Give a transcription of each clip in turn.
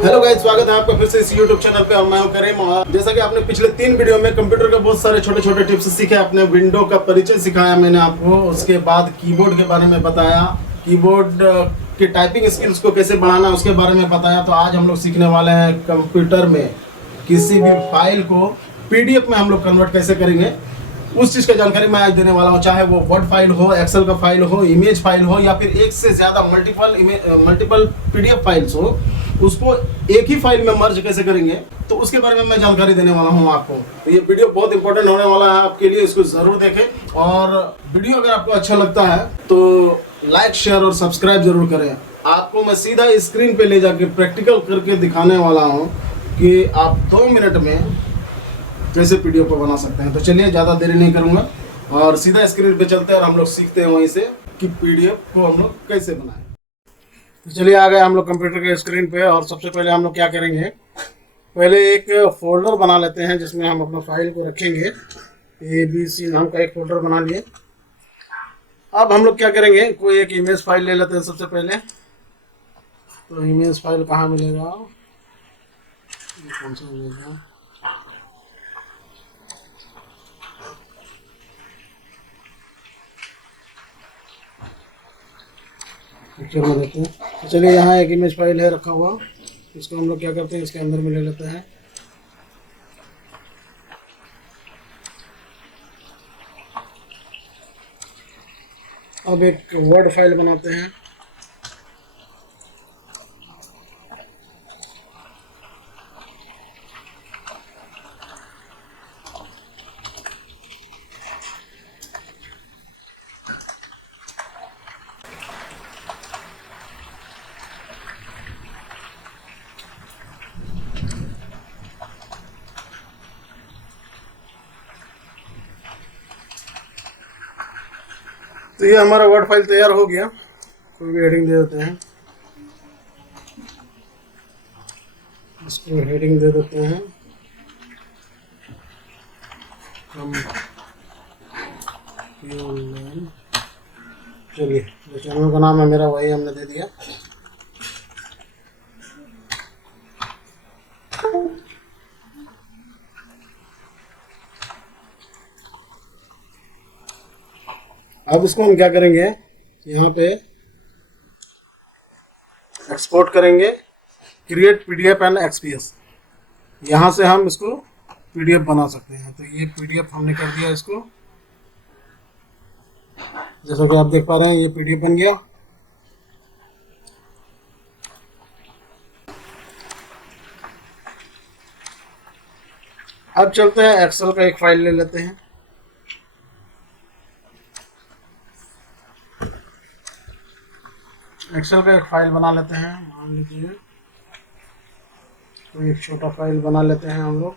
Hello guys, स्वागत है आपका फिर से इस YouTube चैनल पे और मैं हूं करीम। और जैसा कि आपने पिछले 3 वीडियो में कंप्यूटर के बहुत सारे छोटे छोटे टिप्स सीखे, अपने विंडो का परिचय सिखाया मैंने आपको, उसके बाद कीबोर्ड के बारे में बताया, कीबोर्ड की टाइपिंग स्किल्स को कैसे बढ़ाना उसके बारे में बताया। तो आज हम लोग सीखने वाले हैं कंप्यूटर में किसी भी फाइल को PDF में हम लोग कन्वर्ट कैसे करेंगे, उस चीज़ का जानकारी मैं आज देने वाला हूँ। चाहे वो वर्ड फाइल हो, एक्सेल का फाइल हो, इमेज फाइल हो, या फिर एक से ज़्यादा मल्टीपल PDF फाइल्स हो, उसको एक ही फाइल में मर्ज कैसे करेंगे, तो उसके बारे में मैं जानकारी देने वाला हूँ आपको। तो ये वीडियो बहुत इंपॉर्टेंट होने वाला है आपके लिए, इसको ज़रूर देखें। और वीडियो अगर आपको अच्छा लगता है तो लाइक, शेयर और सब्सक्राइब जरूर करें। आपको मैं सीधा स्क्रीन पे ले जाके प्रैक्टिकल करके दिखाने वाला हूँ कि आप 2 मिनट में कैसे PDF को बना सकते हैं। तो चलिए, ज़्यादा देरी नहीं करूँगा और सीधा स्क्रीन पे चलते हैं और हम लोग सीखते हैं वहीं से कि PDF को हम लोग कैसे बनाएं। तो चलिए, आ गए हम लोग कंप्यूटर के स्क्रीन पे। और सबसे पहले हम लोग क्या करेंगे, पहले एक फोल्डर बना लेते हैं जिसमें हम अपना फाइल को रखेंगे। ABC नाम का एक फोल्डर बना लिए। अब हम लोग क्या करेंगे, कोई एक इमेज फाइल ले लेते हैं सबसे पहले। तो इमेज फाइल कहाँ मिलेगा, कौन सा मिलेगा, पिक्चर में लेते हैं। तो चलिए, यहाँ एक इमेज फाइल है रखा हुआ, इसको हम लोग क्या करते हैं, इसके अंदर में ले लेते हैं। अब एक वर्ड फाइल बनाते हैं। तो ये हमारा वर्ड फाइल तैयार हो गया। कोई भी हेडिंग दे देते हैं, इसको हेडिंग दे देते हैं चलिए, जो चैनल का नाम है मेरा वही हमने दे दिया। अब इसको हम क्या करेंगे, यहाँ पे एक्सपोर्ट करेंगे, क्रिएट PDF एंड XPS। यहाँ से हम इसको PDF बना सकते हैं। तो ये PDF हमने कर दिया इसको, जैसा कि आप देख पा रहे हैं, ये PDF बन गया। अब चलते हैं, एक्सेल का एक फाइल ले लेते हैं। एक्सेल का एक फाइल बना लेते हैं, मान लीजिए तो एक छोटा फाइल बना लेते हैं हम लोग।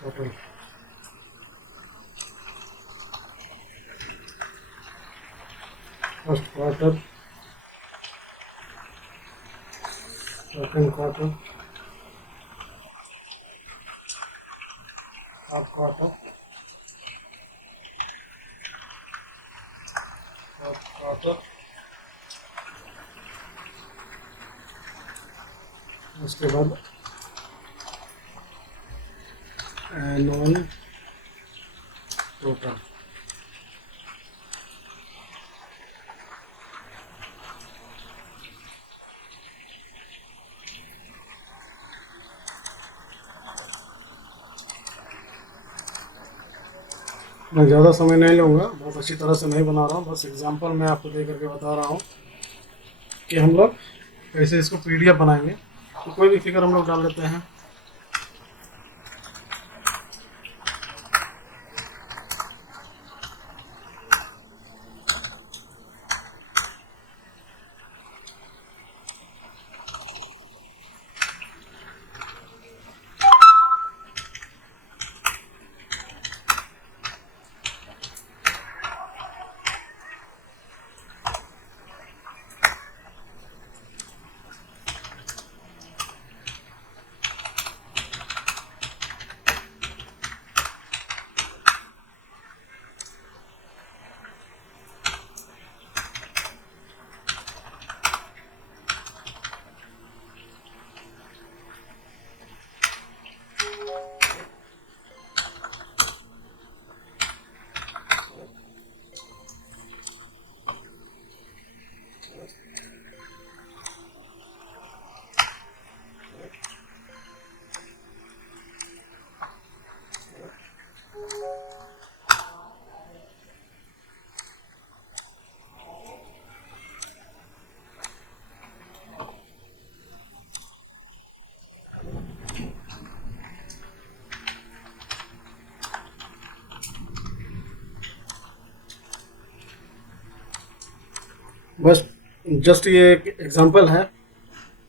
Total first quarter, second quarter, third quarter, fourth quarter, उसके बाद एनुअल टोटल। मैं ज़्यादा समय नहीं लूँगा, बहुत अच्छी तरह से नहीं बना रहा हूँ, बस एग्जांपल मैं आपको दे करके बता रहा हूँ कि हम लोग कैसे इसको PDF बनाएंगे। तो कोई भी फिगर हम लोग डाल लेते हैं। बस जस्ट ये एक एग्जांपल है।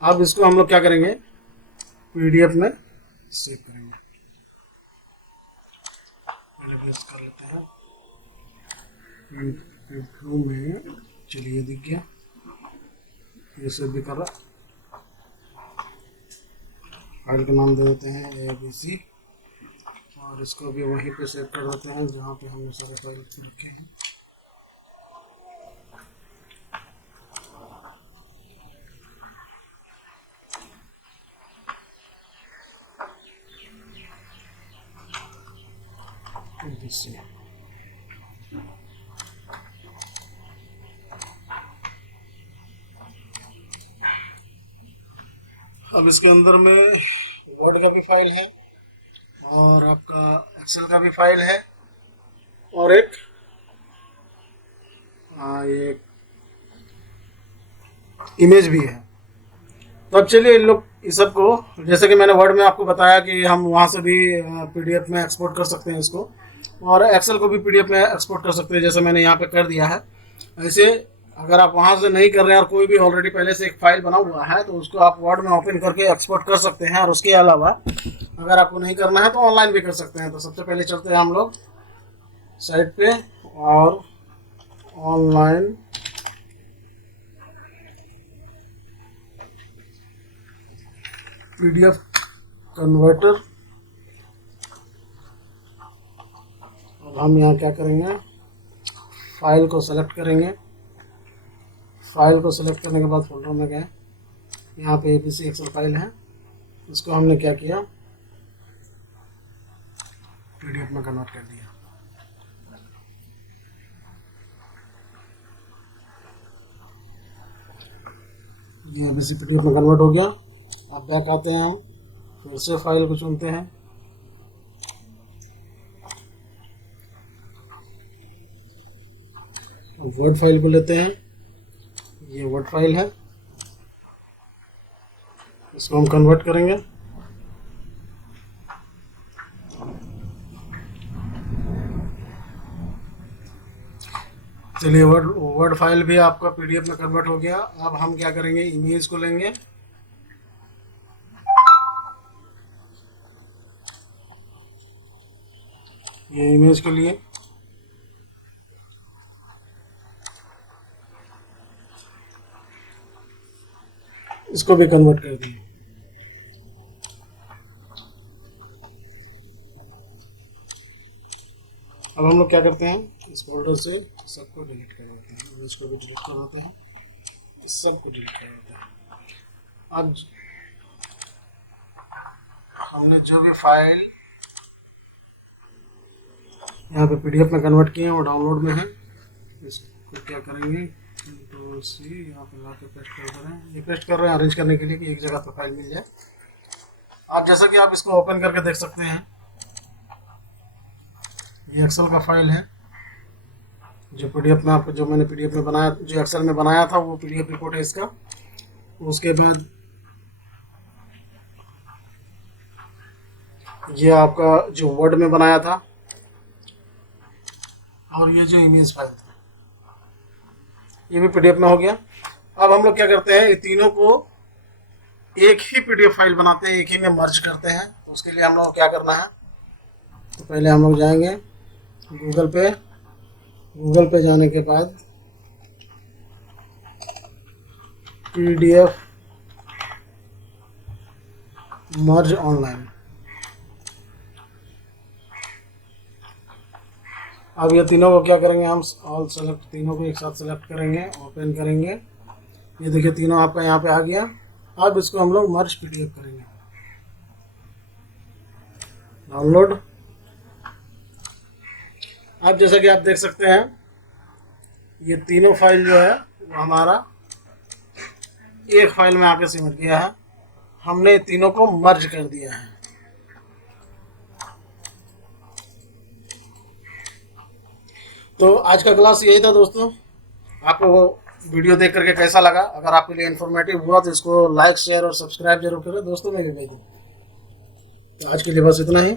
अब इसको हम लोग क्या करेंगे, पीडीएफ में सेव करेंगे। पहले प्रेस कर लेते हैं प्रिव्यू में, चलिए दिख गया, ये सेव भी कर रहा। फाइल का नाम दे देते हैं ABC और इसको भी वहीं पे सेव कर देते हैं जहाँ पे हमने सारे फाइल रखे हैं। अब इसके अंदर में वर्ड का भी फाइल है और आपका एक्सेल का भी फाइल है और एक ये इमेज भी है। तो अब चलिए इन लोग इस सब को, जैसे कि मैंने वर्ड में आपको बताया कि हम वहाँ से भी पीडीएफ में एक्सपोर्ट कर सकते हैं इसको, और एक्सेल को भी पीडीएफ में एक्सपोर्ट कर सकते हैं, जैसे मैंने यहाँ पे कर दिया है। ऐसे अगर आप वहाँ से नहीं कर रहे हैं और कोई भी ऑलरेडी पहले से एक फाइल बना हुआ है तो उसको आप वर्ड में ओपन करके एक्सपोर्ट कर सकते हैं। और उसके अलावा अगर आपको नहीं करना है तो ऑनलाइन भी कर सकते हैं। तो सबसे पहले चलते हैं हम लोग साइट पे और ऑनलाइन पीडीएफ कन्वर्टर। अब हम यहाँ क्या करेंगे, फाइल को सेलेक्ट करेंगे। फाइल को सेलेक्ट करने के बाद फोल्डर में गए, यहाँ पे ABC एक्सेल फाइल है, इसको हमने क्या किया, पीडीएफ में कन्वर्ट कर दिया। ये ABC पीडीएफ में कन्वर्ट हो गया। अब बैक आते हैं, हम फिर से फाइल को चुनते हैं, वर्ड फाइल को लेते हैं, ये वर्ड फाइल है, इसको हम कन्वर्ट करेंगे। चलिए वर्ड फाइल भी आपका पीडीएफ में कन्वर्ट हो गया। अब हम क्या करेंगे, इमेज को लेंगे, ये इमेज के लिए इसको भी कन्वर्ट कर दिए। अब हम लोग क्या करते हैं, इस फोल्डर से सबको डिलीट कर देते हैं, इसको भी डिलीट कर देते हैं, इस सब को डिलीट कर देते हैं। अब हमने जो भी फाइल यहाँ पे पीडीएफ में कन्वर्ट किए हैं वो डाउनलोड में है। इसको क्या करेंगे, Ctrl+C यहाँ पे ला के पेस्ट कर रहे हैं। ये पेस्ट कर रहे हैं अरेंज करने के लिए कि एक जगह पर फाइल मिल जाए। आप जैसा कि आप इसको ओपन करके देख सकते हैं, ये एक्सेल का फाइल है जो पीडीएफ में आपको, जो मैंने पीडीएफ में बनाया, जो एक्सेल में बनाया था वो पीडीएफ रिपोर्ट है इसका। उसके बाद ये आपका जो वर्ड में बनाया था और ये जो इमेज फाइल था ये भी पीडीएफ में हो गया। अब हम लोग क्या करते हैं, ये तीनों को एक ही पीडीएफ फाइल बनाते हैं, एक ही में मर्ज करते हैं। तो उसके लिए हम लोग को क्या करना है, तो पहले हम लोग जाएंगे गूगल पे जाने के बाद पीडीएफ मर्ज ऑनलाइन। अब ये तीनों को क्या करेंगे, हम ऑल सेलेक्ट, तीनों को एक साथ सेलेक्ट करेंगे, ओपन करेंगे। ये देखिए तीनों आपका यहाँ पे आ गया। अब इसको हम लोग मर्ज पीडीएफ करेंगे, डाउनलोड। अब जैसा कि आप देख सकते हैं ये तीनों फाइल जो है वो हमारा एक फाइल में आके सिमट गया है। हमने तीनों को मर्ज कर दिया है। तो आज का क्लास यही था दोस्तों। आपको वो वीडियो देख करके कैसा लगा? अगर आपके लिए इन्फॉर्मेटिव हुआ तो इसको लाइक, शेयर और सब्सक्राइब जरूर करें दोस्तों, मेरे भाई। तो आज के लिए बस इतना ही।